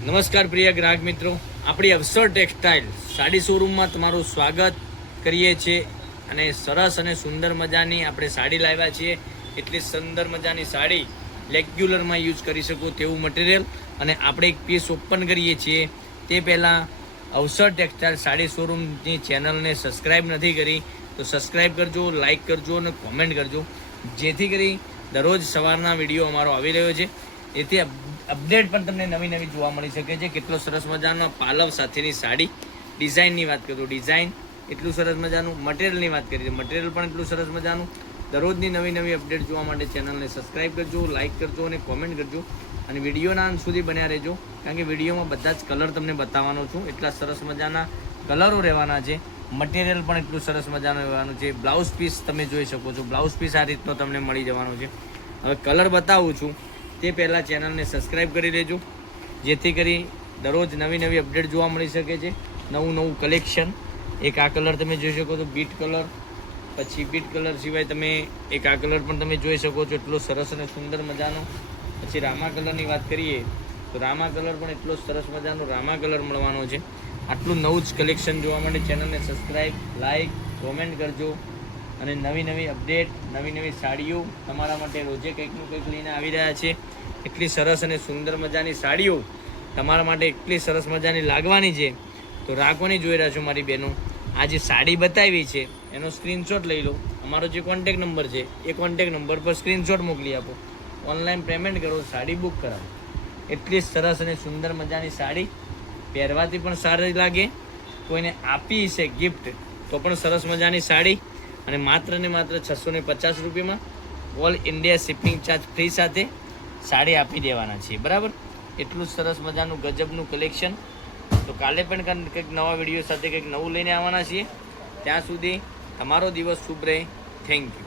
નમસ્કાર પ્રિય ગ્રાહક મિત્રો, આપણી અવસર ટેક્સટાઇલ સાડી શોરૂમમાં તમારું સ્વાગત કરીએ છીએ. અને સરસ અને સુંદર મજાની આપણે સાડી લાવ્યા છીએ. એટલી સુંદર મજાની સાડી રેગ્યુલરમાં યુઝ કરી શકો તેવું મટીરિયલ. અને આપણે એક પીસ ઓપન કરીએ છીએ તે પહેલાં અવસર ટેક્સટાઇલ સાડી શોરૂમની ચેનલને સબસ્ક્રાઈબ નથી કરી તો સબસ્ક્રાઈબ કરજો, લાઇક કરજો અને કોમેન્ટ કરજો, જેથી કરી દરરોજ સવારના વિડીયો અમારો આવી રહ્યો છે એથી અપડેટ પણ તમને નવી નવી જોવા મળી શકે છે. કેટલો સરસ મજાનો પાલવ સાથેની સાડી. ડિઝાઇનની વાત કરું, ડિઝાઇન એટલું સરસ મજાનું. મટીરિયલની વાત કરીએ, મટીરિયલ પણ એટલું સરસ મજાનું. દરરોજની નવી નવી અપડેટ જોવા માટે ચેનલને સબસ્ક્રાઈબ કરજો, લાઇક કરજો અને કોમેન્ટ કરજો. અને વિડીયોના અંત સુધી બન્યા રહેજો, કારણ કે વિડીયોમાં બધા જ કલર તમને બતાવવાનો છું. એટલા સરસ મજાના કલરો રહેવાના છે. મટીરિયલ પણ એટલું સરસ મજાનું રહેવાનું છે. બ્લાઉઝ પીસ તમે જોઈ શકો છો. બ્લાઉઝ પીસ આ રીતનો તમને મળી જવાનો છે. હવે કલર બતાવું છું તે પહેલાં ચેનલને સબસ્ક્રાઈબ કરી લેજો, જેથી કરી દરરોજ નવી નવી અપડેટ જોવા મળી શકે છે. નવું નવું કલેક્શન. એક આ કલર તમે જોઈ શકો છો, બીટ કલર. પછી બીટ કલર સિવાય તમે એક આ કલર પણ તમે જોઈ શકો છો, એટલો સરસ અને સુંદર મજાનો. પછી રામા કલરની વાત કરીએ તો રામા કલર પણ એટલો સરસ મજાનો રામા કલર મળવાનો છે. આટલું નવું જ કલેક્શન જોવા માટે ચેનલને સબસ્ક્રાઈબ, લાઇક, કોમેન્ટ કરજો. અને નવી નવી અપડેટ, નવી નવી સાડીઓ તમારા માટે રોજે કંઈકનું કંઈક લઈને આવી રહ્યા છે. એટલી સરસ અને સુંદર મજાની સાડીઓ તમારા માટે એટલી સરસ મજાની લાગવાની છે. તો રાખવાની જોઈ રહ્યા છો મારી બહેનો. આ જે સાડી બતાવી છે એનો સ્ક્રીનશોટ લઈ લો. અમારો જે કોન્ટેક નંબર છે એ કોન્ટેક નંબર પર સ્ક્રીનશોટ મોકલી આપો. ઓનલાઈન પેમેન્ટ કરો, સાડી બુક કરાવો. એટલી સરસ અને સુંદર મજાની સાડી, પહેરવાથી પણ સારી લાગે. કોઈને આપી છે ગિફ્ટ તો પણ સરસ મજાની સાડી. અને માત્ર ને માત્ર 650 રૂપિયામાં all India shipping charge free સાથે સાડી આપી દેવાના છીએ, બરાબર. એટલું સરસ મજાનું ગજબનું કલેક્શન. તો કાલે પણ કંઈક નવા વિડીયો સાથે કંઈક નવું લઈને આવવાના છીએ. ત્યાં સુધી તમારો દિવસ શુભ રહે. Thank you.